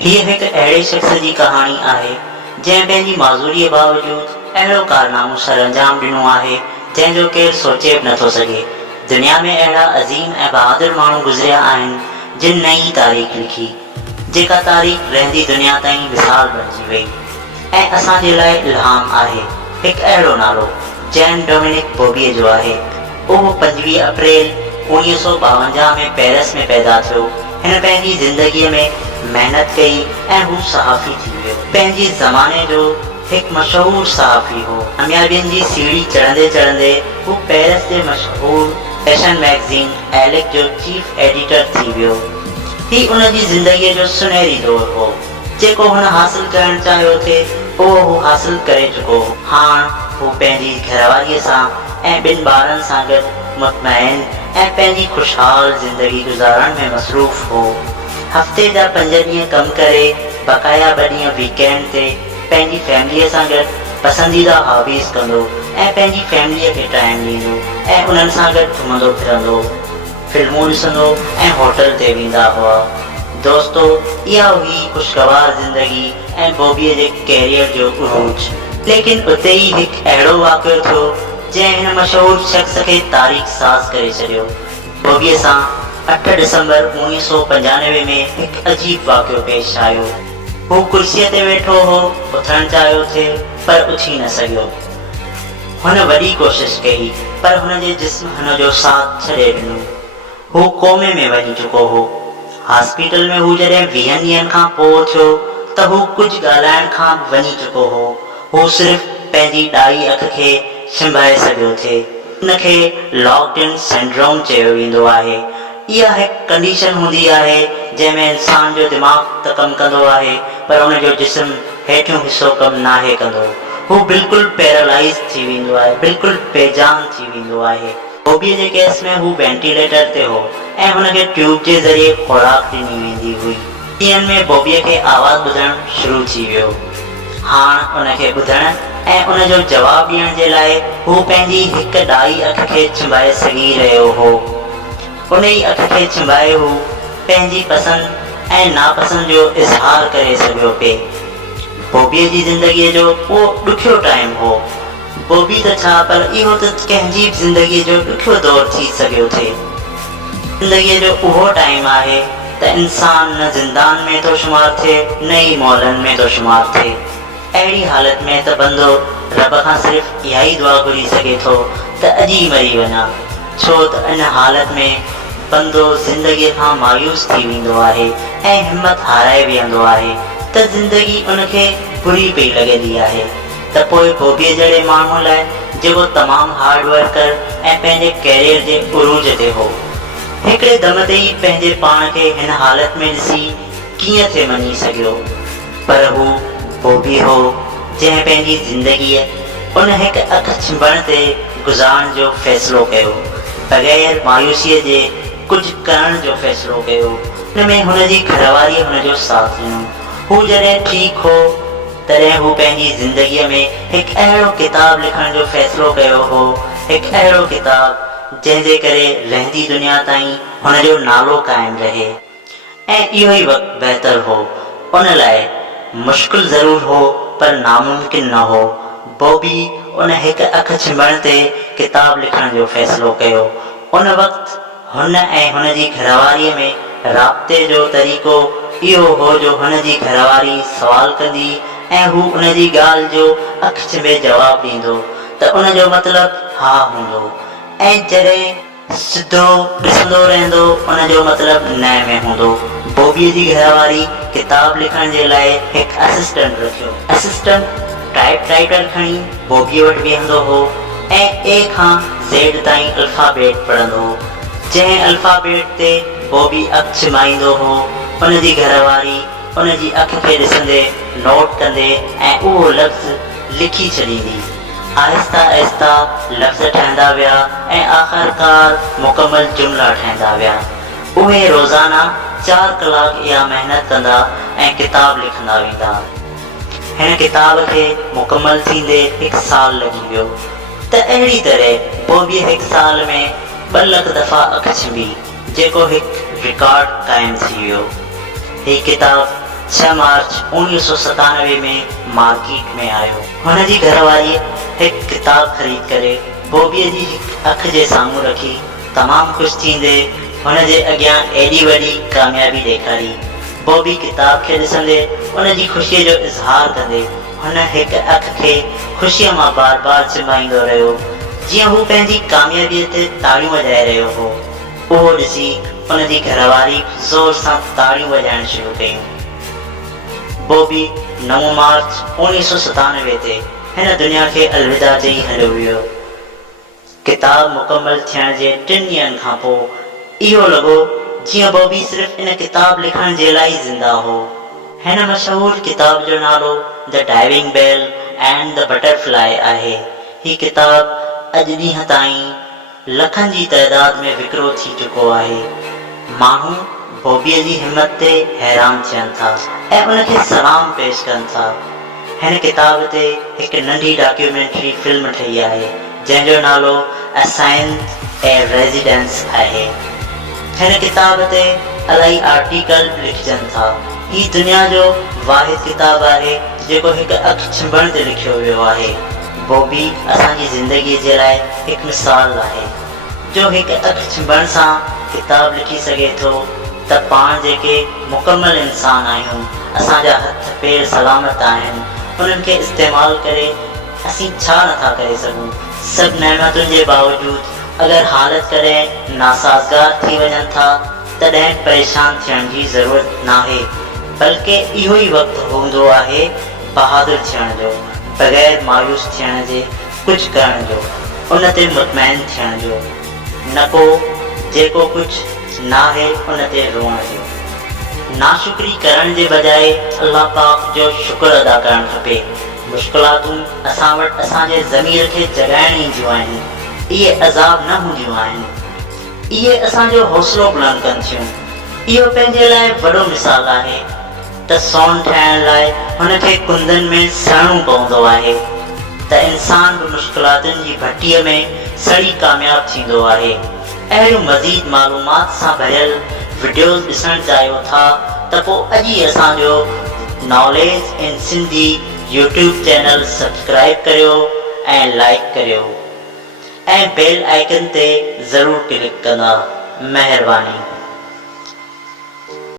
हीअ हिकु अहिड़े शख़्स जी कहाणी आहे जंहिं पंहिंजी माज़ूरीअ बावजूदि अहिड़ो कारनामो सर अंजाम ॾिनो आहे जंहिंजो केरु सोचे बि नथो सघे। दुनिया में अहिड़ा अज़ीम ऐं बहादुर माण्हू गुज़रिया आहिनि जिन नई तारीख़ लिखी, जेका तारीख़ रहंदी दुनिया ताईं मिसाल बणिजी वई ऐं असांजे लाइ इल्हाम आहे। हिकु अहिड़ो नालो जैन डोमिनिक बॉबीअ जो आहे। उहो 25 अप्रैल 1952 में पेरिस में पैदा थियो। हिन पंहिंजी ज़िंदगीअ में महिनत कई ऐं हू सहाफ़ी थी वियो। पंहिंजे ज़माने जो हिकु मशहूरु सहाफ़ी हो। कामयाबियुनि जी सीढ़ी चढ़ंदे चढ़ंदे हू पेरिस जे मशहूरु फैशन मैगज़ीन एलिक जो चीफ एडिटर थी वियो। ही उनजी ज़िंदगीअ जो सुनहरी दौर हो। जेको हुन हासिल करणु चाहियो थे उहो हू हासिल करे चुको हो। हाणे हू पंहिंजी घरवारीअ सां ऐं 2 ॿारनि सां गॾु मुतमइन ऐं पंहिंजी खुशहाल ज़िंदगी गुज़ारण में मसरूफ़ हो। हफ़्ते जा 5 ॾींहं कमु करे बक़ाया 2 ॾींहं वीकेंड ते पंहिंजी फैमिलीअ सां गॾु पसंदीदा हॉबीज़ कंदो ऐं पंहिंजी फैमिलीअ खे टाइम ॾींदो ऐं उन्हनि सां गॾु घुमंदो फिरंदो, फिल्मूं ॾिसंदो ऐं होटल ते वेंदा हुआ। दोस्तो, इहा हुई ख़ुशगवार ज़िंदगी ऐं बॉबीअ जे कैरियर जो उरूज। लेकिन उते ई हिकु अहिड़ो वाक़ियो थियो जंहिं हिन मशहूरु शख़्स खे तारीख़ साज़ करे छॾियो। बॉबीअ सां 8 दिसंबर 1995 में हिकु अजीब वाक़ियो पेश आयो। हू कुर्सीअ ते वेठो हो, उथणु चाहियो थे पर उथी न सघियो। हुन वॾी कोशिशि कई पर हुनजे जिस्म हुनजो साथ छॾे ॾिनो। हू कोमे में वञी चुको हो। हॉस्पिटल में हू जॾहिं 20 ॾींहंनि खां पोइ थियो त हू कुझु ॻाल्हाइण खां वञी चुको हो। हू सिर्फ़ पंहिंजी ॾाई अखि खे छिंभाए सघियो थे। उनखे लॉक्ड इन सिंड्रोम चयो वेंदो आहे। इहा हिकु कंडीशन हूंदी आहे जंहिंमें इंसान जो दिमाग़ त कमु कंदो आहे पर उनजो जिस्म हेठियों हिसो कमु नाहे कंदो। हू बिल्कुलु पैरालाइज़ थी वेंदो आहे, बिल्कुलु बेजान थी वेंदो आहे। बॉबीअ जे केस में हू वेंटिलेटर ते हो ऐं हुनखे ट्यूब जे ज़रिए खुराक ॾिनी वेंदी हुई। ॾींहंनि में बॉबीअ खे आवाज़ ॿुधणु शुरू थी वियो। हाणे उनखे ॿुधण ऐं उनजो जवाबु ॾियण जे लाइ हू पंहिंजी हिकु ॾाई अखि खे छिंभाए सघी रहियो हो। उन ई अखि खे छिंभाए हू पंहिंजी पसंदि ऐं नापसंदि जो इज़हार करे सघियो पिए। बॉबीअ जी ज़िंदगीअ जो उहो ॾुखियो टाइम हो। बॉबी त छा, पर इहो त कंहिंजी बि ज़िंदगीअ जो ॾुखियो दौर थी सघियो थे। ज़िंदगीअ जो उहो टाइम आहे त इंसान न ज़िंदान में थो शुमार थिए न ई मौलनि में थो शुमार थिए। अहिड़ी हालत में त बंदो रब खां सिर्फ़ इहा ई दुआ घुरी सघे थो त अॼु ई मरी वञा, छो त इन हालत में बंदो ज़िंदगीअ खां मायूस थी वेंदो आहे ऐं हिमत हाराए वेहंदो आहे त ज़िंदगी उनखे बुरी पई लॻंदी आहे। त पोइ बॉबीअ जहिड़े माण्हू लाइ जेको तमामु हार्ड वर्कर ऐं पंहिंजे कैरियर जे उरूज ते हो, हिकिड़े दम ते ई पंहिंजे पाण खे हिन हालत में ॾिसी कीअं थे मञी सघियो। पर हू बॉबी हो जंहिं पंहिंजी ज़िंदगीअ उन हिकु अखि छिंभण ते गुज़ारण जो फ़ैसिलो कयो, बग़ैर मायूसीअ जे कुझु करण जो फ़ैसिलो कयो। हुन में हुनजी घरवारीअ हुनजो साथ ॾिनो। हू जॾहिं ठीकु हो तॾहिं हू पंहिंजी ज़िंदगीअ में हिकु अहिड़ो किताबु लिखण जो फ़ैसिलो कयो हो, हिकु अहिड़ो किताबु जंहिंजे करे रहंदी दुनिया ताईं हुनजो नालो क़ाइमु रहे। ऐं इहो ई वक़्तु बहितर हो। उन लाइ मुश्किल ज़रूर हो पर नामुमकिन न हो। बॉबी उन हिकु अखि छिंभण ते किताबु लिखण जो फ़ैसिलो कयो। उन वक़्तु हुन ऐं हुनजी घरवारीअ में राब्ते जो तरीक़ो इहो हो जो हुनजी घरवारी सवाल कंदी ऐं हू उनजी ॻाल्हि जो अखि छिंभे जवाबु ॾींदो त उनजो मतिलबु हा हूंदो, ऐं जॾहिं सिधो ॾिसंदो रहंदो उनजो मतिलबु न में हूंदो। बॉबीअ जी घरवारी किताबु लिखण जे लाइ हिकु असिस्टेंट रखियो। असिस्टेंट टाइपराइटर खणी बॉबीअ वटि वेहंदो हो ऐं ए खां ज़ेड ताईं अल्फ़ाबेट पढ़ंदो हो। जंहिं अल्फ़ाबेट ते बॉबी अखि छिमाईंदो हो, उनजी घरवारी उनजी अखि खे ॾिसंदे नोट कंदे ऐं उहो लफ़्ज़ लिखी छॾींदी। आहिस्ता आहिस्ता लफ़्ज़ ठहंदा विया ऐं आख़िरकार मुकमल जुमिला ठहंदा विया। उहे रोज़ाना 4 कलाक इहा महिनत कंदा ऐं किताबु लिखंदा वेंदा। हिन किताब खे मुकमल थींदे 1 साल लॻी वियो। त अहिड़ी तरह बॉबीअ 1 साल में 2 लख दफ़ा अखि छिंभी, जेको हिकु रिकॉर्ड क़ाइमु थी वियो। हीअ किताबु 6 मार्च 1997 में मार्केट में आयो। हुन जी घरवारी एक किताब खरीद करे बॉबीअ जी अख जे साम्हूं रखी तमाम खुश थींदे हुन जे अॻियां एॾी वॾी कामयाबी ॾेखारी। बॉबी किताब खे ॾिसंदे उन जी ख़ुशीअ जो इज़हार कंदे हुन हिक अख खे ख़ुशीअ मां बार बार चिंबाईंदो रहियो जीअं हू पंहिंजी कामयाबीअ ते ताड़ियूं वॼाए रहियो हो। उहो ॾिसी उन जी घरवारी ज़ोर सां ताड़ियूं वॼाइण शुरू कयूं। बॉबी 9 मार्च 1997 ते हिन दुनिया खे अलविदा चई हलियो वियो। किताब मुकम्मल थियण जे 3 ॾींहंनि खां पोइ इहो लॻो जीअं बॉबी सिर्फ़ इन किताब लिखण जे लाइ ज़िंदा हो। हिन मशहूर किताब जो नालो The Diving Bell and the Butterfly आहे। ही किताब अॼु ॾींहं ताईं लखनि जी तइदाद में विकिरो थी चुको आहे। माण्हू बॉबीअ जी हिम्मत ते हैरान थियनि था ऐं उनखे सलाम पेश कनि था। हिन किताब ते हिकु नंढी डॉक्यूमेंट्री फिल्म ठही आहे जंहिंजो नालो अ साइंस ए रेजिडेंस आहे। हिन किताब ते इलाही आर्टिकल लिखजनि था। ही दुनिया जो वाहिद किताब आहे जेको हिकु अख छिंभण ते लिखियो वियो आहे। बॉबी असांजी ज़िंदगीअ जे लाइ हिकु मिसाल आहे जो हिकु अख छिंभण सां किताब लिखी सघे थो त पाण जेके मुकम्मल इंसान आहियूं असांजा हथ पेर सलामत आहिनि। उन्हनि खे इस्तेमालु करे असीं छा नथा करे सघूं। सभु नेमतुनि जे बावजूदि अगरि हालत कॾहिं नासाज़गार थी वञनि था तॾहिं परेशान थियण जी ज़रूरत नाहे, बल्कि इहो ई वक़्तु हूंदो आहे बहादुर थियण जो, बग़ैर मायूस थियण जे कुझु करण जो, उन ते मुतमइन थियण जो, न को जेको कुझु नाहे उन ते रोअण जो। नाशुक्री करण जे बजाए अल्लाह पाक जो शुक्र अदा करणु खपे। मुश्किलातूं असां वटि असांजे ज़मीर खे जॻाइण ईंदियूं आहिनि। इहे अज़ाब न हूंदियूं आहिनि, इहे असांजो हौसलो बुलंद कनि थियूं। इहो पंहिंजे लाइ वॾो मिसाल आहे त सोन ठाहिण लाइ हुनखे कुंदनि में सड़णो पवंदो आहे त इंसान बि मुश्किलातुनि जी भट्टीअ में सड़ी कामयाब थींदो आहे। अहिड़ियूं मज़ीद मालूमात सां भरियल वीडियोज़ ॾिसणु चाहियो था त पोइ अॼु ई असांजो knowledge in Sindhi YouTube channel subscribe करियो ऐं लाइक करियो ऐं बेल आइकन ते ज़रूरु क्लिक कंदा। महिरबानी।